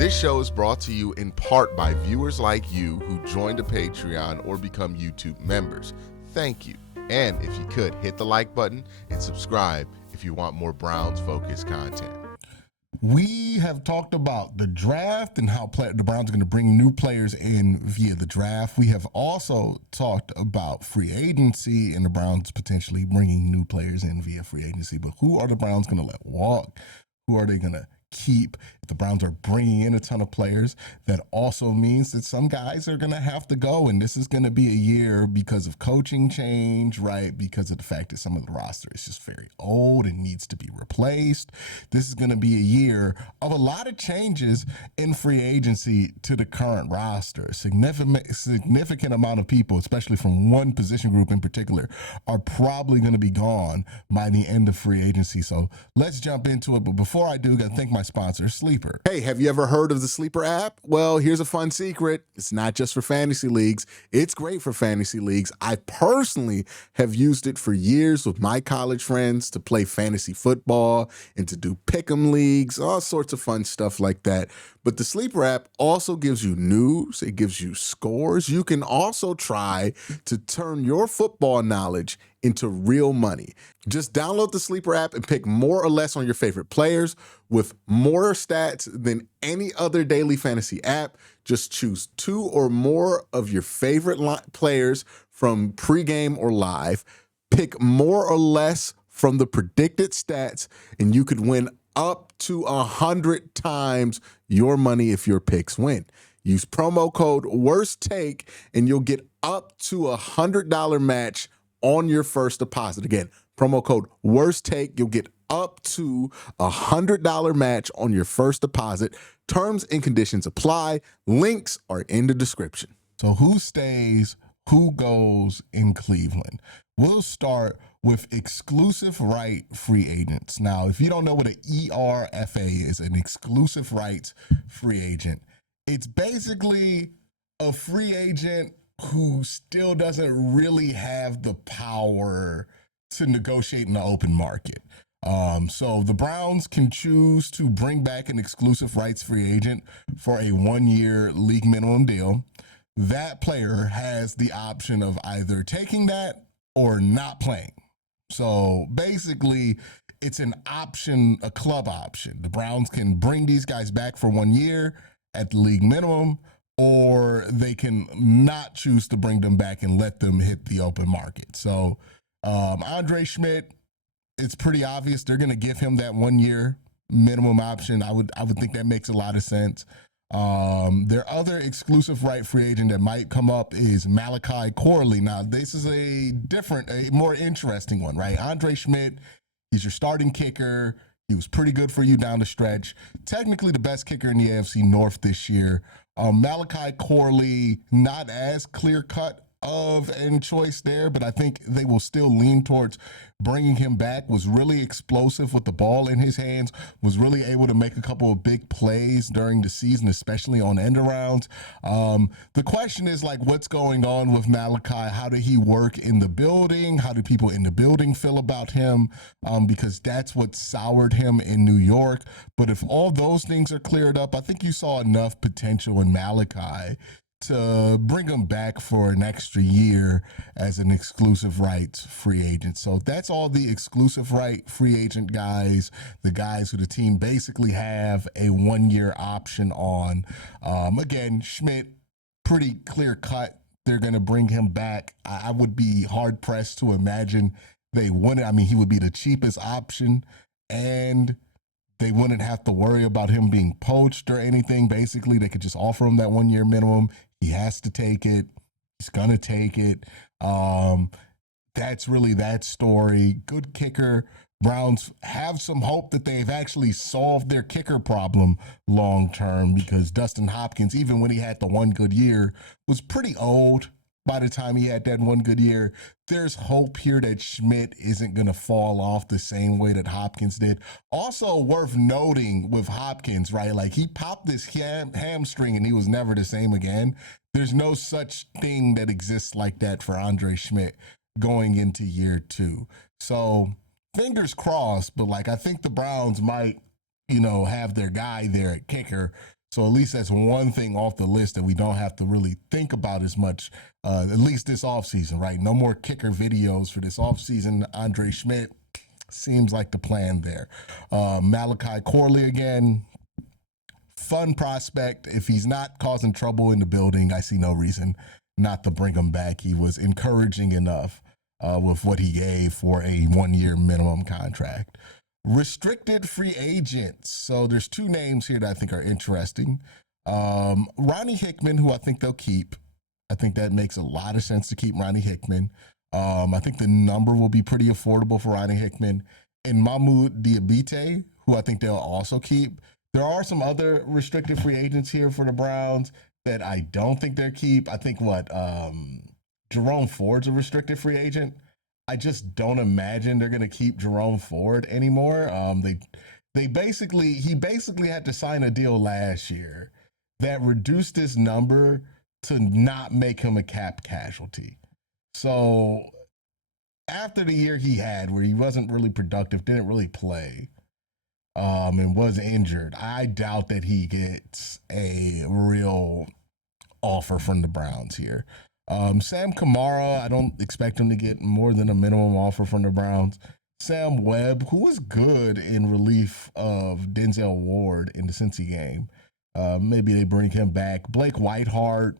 This show is brought to you in part by viewers like you who joined a Patreon or become YouTube members. Thank you. And if you could, hit the like button and subscribe if you want more Browns-focused content. We have talked about the draft and how the Browns are going to bring new players in via the draft. We have also talked about free agency and the Browns potentially bringing new players in via free agency. But who are the Browns going to let walk? Who are they going to keep? If the Browns are bringing in a ton of players, that also means that some guys are going to have to go. And this is going to be a year because of coaching change, right? Because of the fact that some of the roster is just very old and needs to be replaced. This is going to be a year of a lot of changes in free agency to the current roster. A significant amount of people, especially from one position group in particular, are probably going to be gone by the end of free agency. So let's jump into it. But before I do, I got to thank my sponsor, Sleeper. Hey, have you ever heard of the Sleeper app? Well, here's a fun secret. It's not just for fantasy leagues. It's great for fantasy leagues. I personally have used it for years with my college friends to play fantasy football and to do pick'em leagues, all sorts of fun stuff like that. But the Sleeper app also gives you news. It gives you scores. You can also try to turn your football knowledge into real money. Just download the Sleeper app and pick more or less on your favorite players with more stats than any other daily fantasy app. Just choose 2 or more of your favorite players from pregame or live. Pick more or less from the predicted stats, and you could win up to 100 times your money if your picks win. Use promo code WORSTTAKE and you'll get up to $100 match on your first deposit. Again, promo code WORSTTAKE. You'll get up to $100 match on your first deposit. Terms and conditions apply. Links are in the description. So who stays, who goes in Cleveland? We'll start with exclusive right free agents. Now, if you don't know what an ERFA is, an exclusive rights free agent, it's basically a free agent who still doesn't really have the power to negotiate in the open market. So the Browns can choose to bring back an exclusive rights free agent for a 1-year league minimum deal. That player has the option of either taking that or not playing. So basically, it's an option, a club option. The Browns can bring these guys back for 1 year at the league minimum, or they can not choose to bring them back and let them hit the open market. So Andre Schmidt, it's pretty obvious they're going to give him that 1 year minimum option. I would think that makes a lot of sense. Their other exclusive right free agent that might come up is Malachi Corley. Now, this is a more interesting one, right? Andre Schmidt, he's your starting kicker. He was pretty good for you down the stretch. Technically the best kicker in the AFC North this year. Malachi Corley, not as clear-cut of a choice there, but I think they will still lean towards bringing him back. Was really explosive with the ball in his hands, was really able to make a couple of big plays during the season, especially on end arounds. The question is, like, what's going on with Malachi? How did he work in the building? How do people in the building feel about him? Because that's what soured him in New York. But if all those things are cleared up, I think you saw enough potential in Malachi to bring him back for an extra year as an exclusive rights free agent. So that's all the exclusive right free agent guys, the guys who the team basically have a 1-year option on. Again, Schmidt, pretty clear cut. They're going to bring him back. I would be hard pressed to imagine they wouldn't. I mean, he would be the cheapest option, and they wouldn't have to worry about him being poached or anything. Basically, they could just offer him that 1-year minimum. He has to take it. He's going to take it. That's really that story. Good kicker. Browns have some hope that they've actually solved their kicker problem long term, because Dustin Hopkins, even when he had the 1 good year, was pretty old by the time he had that 1 good year. There's hope here that Schmidt isn't going to fall off the same way that Hopkins did. Also worth noting with Hopkins, right? Like, he popped this hamstring and he was never the same again. There's no such thing that exists like that for Andre Schmidt going into year 2. So fingers crossed, but like, I think the Browns might, have their guy there at kicker. So at least that's one thing off the list that we don't have to really think about as much, at least this offseason, right? No more kicker videos for this offseason. Andre Schmidt seems like the plan there. Malachi Corley again, fun prospect. If he's not causing trouble in the building, I see no reason not to bring him back. He was encouraging enough with what he gave for a 1-year minimum contract. Restricted free agents. So there's two names here that I think are interesting. Ronnie Hickman, who I think they'll keep. I think that makes a lot of sense to keep Ronnie Hickman. I think the number will be pretty affordable for Ronnie Hickman. And Mahmoud Diabate, who I think they'll also keep. There are some other restricted free agents here for the Browns that I don't think they'll keep. I think Jerome Ford's a restricted free agent. I just don't imagine they're going to keep Jerome Ford anymore. He basically had to sign a deal last year that reduced his number to not make him a cap casualty. So after the year he had where he wasn't really productive, didn't really play, and was injured, I doubt that he gets a real offer from the Browns here. Sam Kamara, I don't expect him to get more than a minimum offer from the Browns. Sam Webb, who was good in relief of Denzel Ward in the Cincy game. Maybe they bring him back. Blake Whiteheart,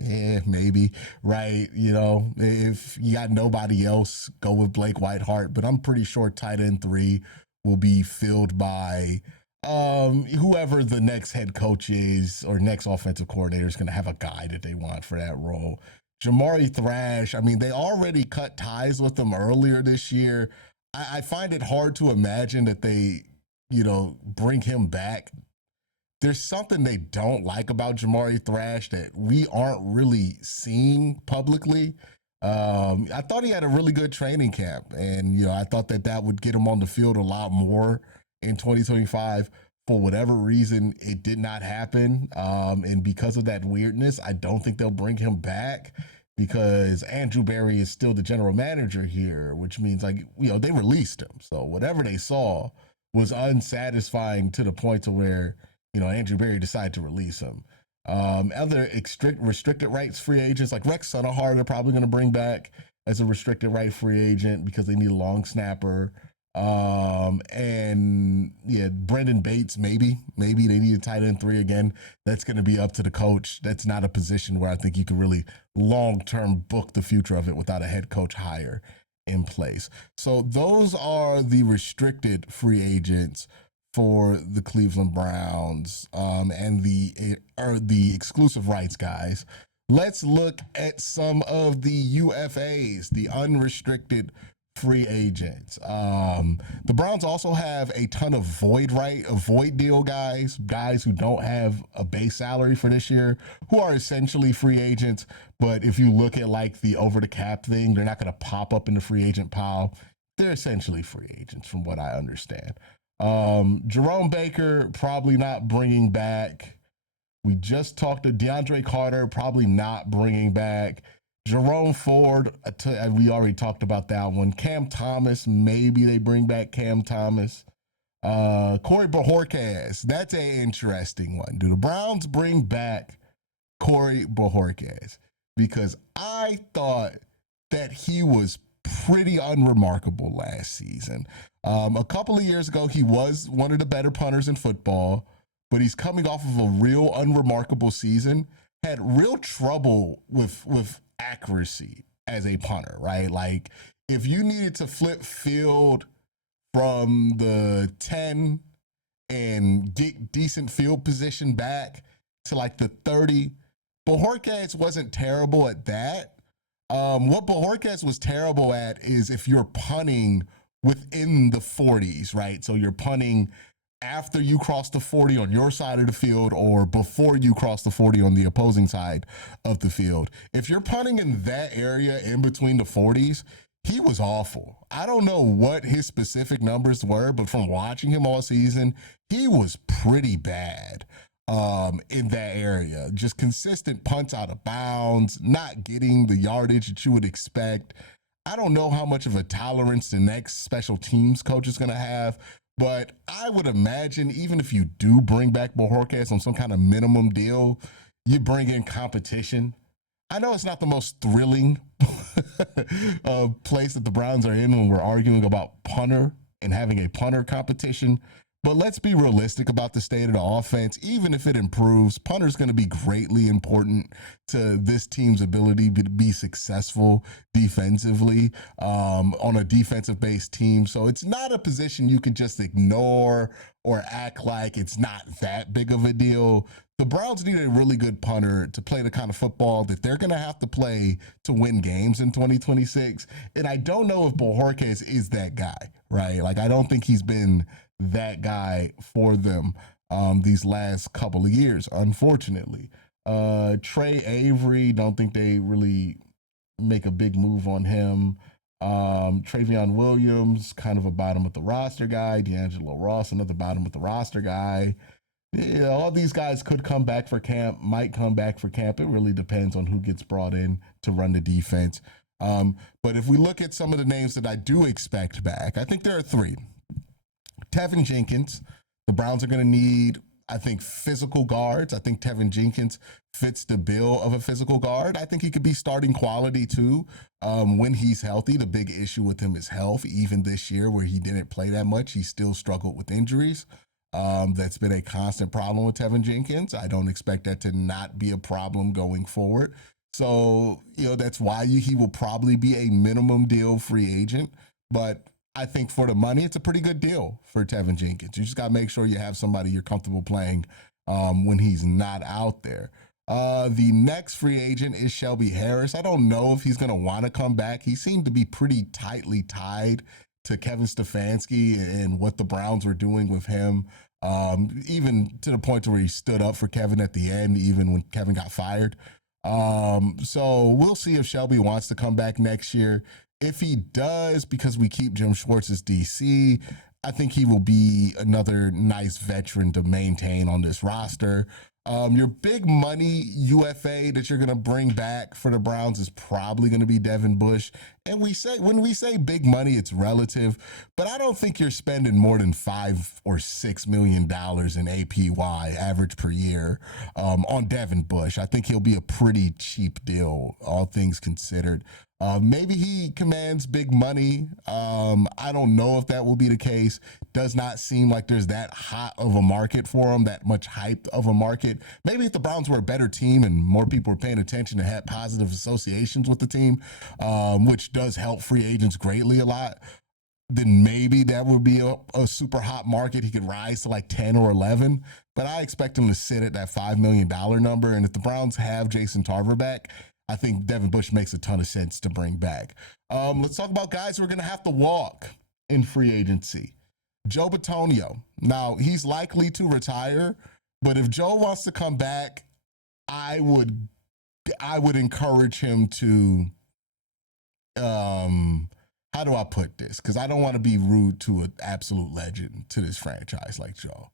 maybe, right? You know, if you got nobody else, go with Blake Whiteheart. But I'm pretty sure tight end 3 will be filled by whoever the next head coach is or next offensive coordinator is going to have a guy that they want for that role. Jamari Thrash, I mean, they already cut ties with him earlier this year. I find it hard to imagine that they, bring him back. There's something they don't like about Jamari Thrash that we aren't really seeing publicly. I thought he had a really good training camp, and I thought that would get him on the field a lot more in 2025. For whatever reason, it did not happen, and because of that weirdness, I don't think they'll bring him back because Andrew Berry is still the general manager here, which means they released him. So whatever they saw was unsatisfying to the point to where Andrew Berry decided to release him. Other restricted rights free agents like Rex Sunahar, they're probably going to bring back as a restricted right free agent because they need a long snapper. Brendan Bates, maybe they need a tight end 3 again. That's going to be up to the coach. That's not a position where I think you can really long-term book the future of it without a head coach hire in place. So those are the restricted free agents for the Cleveland Browns, and the exclusive rights guys. Let's look at some of the UFAs, the unrestricted free agents. The Browns also have a ton of void deal guys who don't have a base salary for this year, who are essentially free agents. But if you look at the over the cap thing, they're not going to pop up in the free agent pile. They're essentially free agents from what I understand. Jerome Baker, probably not bringing back. We just talked to DeAndre Carter, probably not bringing back. Jerome Ford, we already talked about that one. Cam Thomas, maybe they bring back Cam Thomas. Corey Bojorquez, that's an interesting one. Do the Browns bring back Corey Bojorquez? Because I thought that he was pretty unremarkable last season. A couple of years ago, he was one of the better punters in football, but he's coming off of a real unremarkable season. Had real trouble with accuracy as a punter, right? Like if you needed to flip field from the 10 and get decent field position back to the 30, Bojorquez wasn't terrible at that. What Bojorquez was terrible at is if you're punting within the 40s, right? So you're punting after you cross the 40 on your side of the field or before you cross the 40 on the opposing side of the field. If you're punting in that area in between the 40s, he was awful. I don't know what his specific numbers were, but from watching him all season, he was pretty bad in that area. Just consistent punts out of bounds, not getting the yardage that you would expect. I don't know how much of a tolerance the next special teams coach is going to have, But I would imagine even if you do bring back Bojorquez on some kind of minimum deal, you bring in competition. I know it's not the most thrilling place that the Browns are in when we're arguing about punter and having a punter competition. But let's be realistic about the state of the offense. Even if it improves, punter's going to be greatly important to this team's ability to be successful defensively on a defensive-based team. So it's not a position you can just ignore or act like it's not that big of a deal. The Browns need a really good punter to play the kind of football that they're going to have to play to win games in 2026. And I don't know if Bojorquez is that guy, right? Like, I don't think he's been that guy for them these last couple of years, unfortunately. Trey Avery, don't think they really make a big move on him. Travion Williams, kind of a bottom of the roster guy. D'Angelo Ross, another bottom of the roster guy. Yeah, all these guys could come back for camp, might come back for camp. It really depends on who gets brought in to run the defense. But if we look at some of the names that I do expect back, I think there are three. Tevin Jenkins. The Browns are going to need, I think, physical guards. I think Tevin Jenkins fits the bill of a physical guard. I think he could be starting quality too when he's healthy. The big issue with him is health. Even this year where he didn't play that much, he still struggled with injuries. That's been a constant problem with Tevin Jenkins. I don't expect that to not be a problem going forward. So, that's why he will probably be a minimum deal free agent. But I think for the money, it's a pretty good deal for Tevin Jenkins. You just got to make sure you have somebody you're comfortable playing when he's not out there. The next free agent is Shelby Harris. I don't know if he's going to want to come back. He seemed to be pretty tightly tied to Kevin Stefanski and what the Browns were doing with him, even to the point where he stood up for Kevin at the end, even when Kevin got fired. So we'll see if Shelby wants to come back next year. If he does, because we keep Jim Schwartz as DC, I think he will be another nice veteran to maintain on this roster. Your big money UFA that you're going to bring back for the Browns is probably going to be Devin Bush. And when we say big money, it's relative, but I don't think you're spending more than $5 or $6 million in APY average per year on Devin Bush. I think he'll be a pretty cheap deal, all things considered. Maybe he commands big money. I don't know if that will be the case. Does not seem like there's that hot of a market for him, that much hype of a market. Maybe if the Browns were a better team and more people were paying attention and had positive associations with the team, which does help free agents greatly a lot, then maybe that would be a super hot market. He could rise to like 10 or 11. But I expect him to sit at that $5 million number. And if the Browns have Jason Tarver back, I think Devin Bush makes a ton of sense to bring back. Let's talk about guys who are going to have to walk in free agency. Joe Bitonio. Now, he's likely to retire, but if Joe wants to come back, I would encourage him to, how do I put this? Because I don't want to be rude to an absolute legend to this franchise like Joe.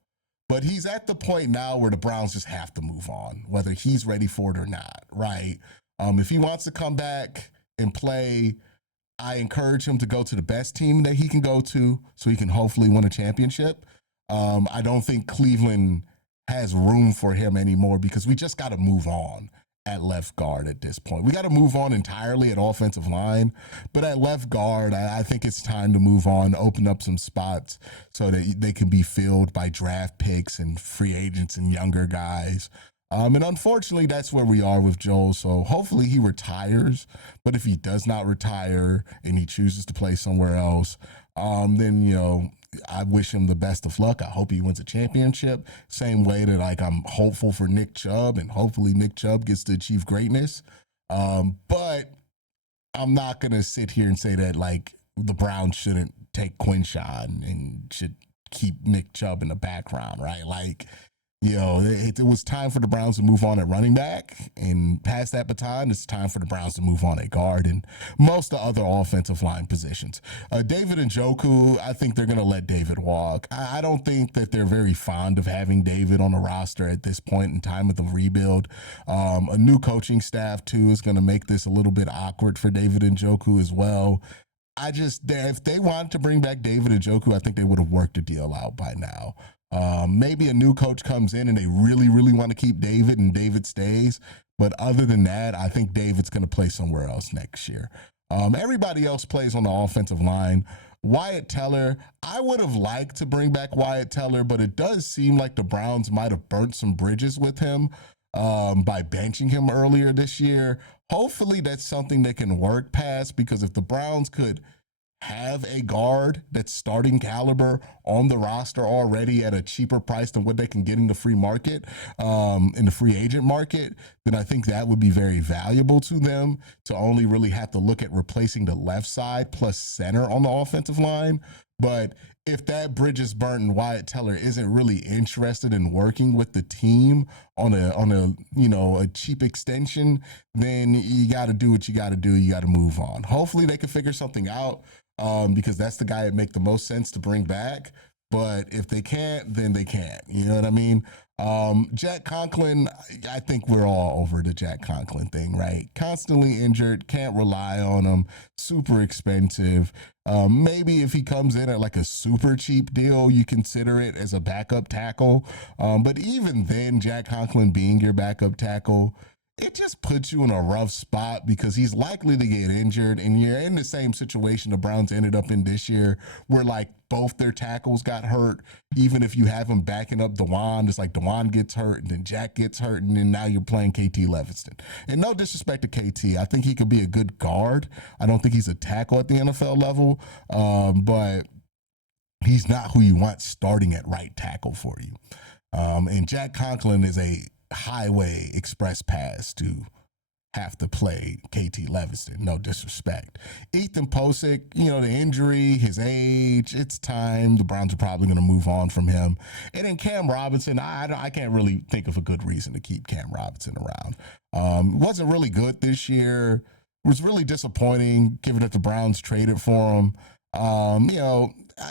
But he's at the point now where the Browns just have to move on, whether he's ready for it or not, right? If he wants to come back and play, I encourage him to go to the best team that he can go to so he can hopefully win a championship. I don't think Cleveland has room for him anymore because we just got to move on at left guard at this point. We got to move on entirely at offensive line, but at left guard, I think it's time to move on, open up some spots so that they can be filled by draft picks and free agents and younger guys. And unfortunately, that's where we are with Joel. So hopefully he retires. But if he does not retire and he chooses to play somewhere else, then, I wish him the best of luck. I hope he wins a championship. Same way that I'm hopeful for Nick Chubb, and hopefully Nick Chubb gets to achieve greatness. But I'm not going to sit here and say that the Browns shouldn't take Quinshawn and should keep Nick Chubb in the background, right? It was time for the Browns to move on at running back, and past that baton, it's time for the Browns to move on at guard and most of the other offensive line positions. David Njoku, I think they're going to let David walk. I don't think that they're very fond of having David on the roster at this point in time of the rebuild. A new coaching staff, too, is going to make this a little bit awkward for David Njoku as well. if they wanted to bring back David Njoku, I think they would have worked a deal out by now. Maybe a new coach comes in and they really, really want to keep David and David stays. But other than that, I think David's going to play somewhere else next year. Everybody else plays on the offensive line. Wyatt Teller, I would have liked to bring back Wyatt Teller, but it does seem like the Browns might have burnt some bridges with him by benching him earlier this year. Hopefully that's something they can work past, because if the Browns could have a guard that's starting caliber on the roster already at a cheaper price than what they can get in the free market, in the free agent market, then I think that would be very valuable to them, to only really have to look at replacing the left side plus center on the offensive line. But if that bridge is burnt and Wyatt Teller isn't really interested in working with the team on a cheap extension, then you got to do what you got to do. You got to move on. Hopefully they can figure something out, because that's the guy that make the most sense to bring back. But if they can't, then they can't. You know what I mean? Jack Conklin, I think we're all over the Jack Conklin thing, right? Constantly injured, can't rely on him, super expensive. Maybe if he comes in at like a super cheap deal, you consider it as a backup tackle. But even then, Jack Conklin being your backup tackle, it just puts you in a rough spot, because he's likely to get injured, and you're in the same situation the Browns ended up in this year, where like both their tackles got hurt. Even if you have him backing up Dewan, it's like Dewan gets hurt and then Jack gets hurt, and then now you're playing KT Levingston. And no disrespect to KT, I think he could be a good guard. I don't think he's a tackle at the NFL level, but he's not who you want starting at right tackle for you. And Jack Conklin is a highway express pass to have to play KT Levingston. No disrespect. Ethan Posick, the injury, his age, it's time. The Browns are probably going to move on from him. And then Cam Robinson, I can't really think of a good reason to keep Cam Robinson around. Wasn't really good this year. Was really disappointing, given that the Browns traded for him.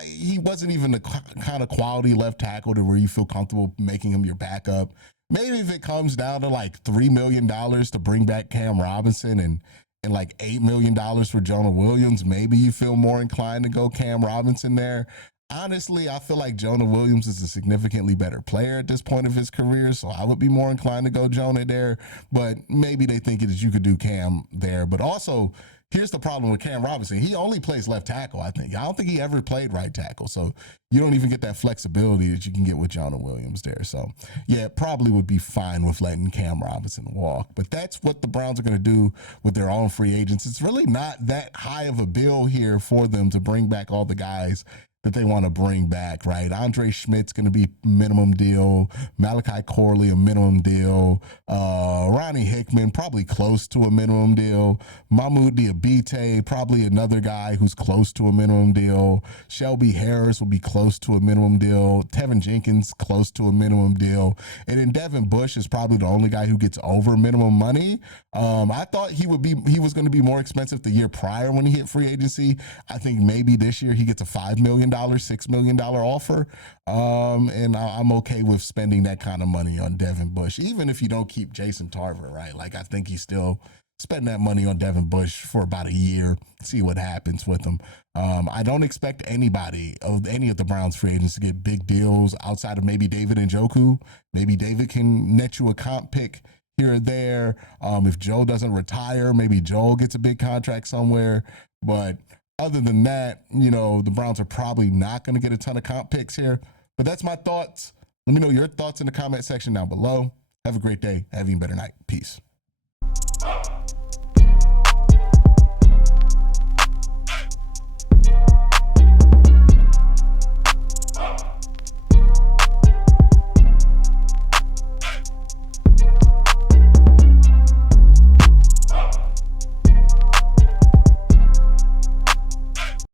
He wasn't even the kind of quality left tackle to where you feel comfortable making him your backup. Maybe if it comes down to like $3 million to bring back Cam Robinson and like $8 million for Jonah Williams, maybe you feel more inclined to go Cam Robinson there. Honestly, I feel like Jonah Williams is a significantly better player at this point of his career, so I would be more inclined to go Jonah there. But maybe they think that you could do Cam there. But also, here's the problem with Cam Robinson. He only plays left tackle, I think. I don't think he ever played right tackle. So you don't even get that flexibility that you can get with Jonah Williams there. So, yeah, probably would be fine with letting Cam Robinson walk. But that's what the Browns are going to do with their own free agents. It's really not that high of a bill here for them to bring back all the guys that they want to bring back, right? Andre Schmidt's going to be minimum deal. Malachi Corley, a minimum deal. Ronnie Hickman, probably close to a minimum deal. Mahmoud Diabate, probably another guy who's close to a minimum deal. Shelby Harris will be close to a minimum deal. Tevin Jenkins, close to a minimum deal. And then Devin Bush is probably the only guy who gets over minimum money. I thought he was going to be more expensive the year prior when he hit free agency. I think maybe this year he gets a $5 million, $6 million offer. And I'm okay with spending that kind of money on Devin Bush, even if you don't keep Jason Tarver, right? Like, I think he's still spend that money on Devin Bush for about a year, see what happens with him. I don't expect any of the Browns free agents to get big deals outside of maybe David Njoku. Maybe David can net you a comp pick here or there. If Joe doesn't retire, maybe Joe gets a big contract somewhere. But other than that, the Browns are probably not going to get a ton of comp picks here. But that's my thoughts. Let me know your thoughts in the comment section down below. Have a great day. Have an even better night. Peace.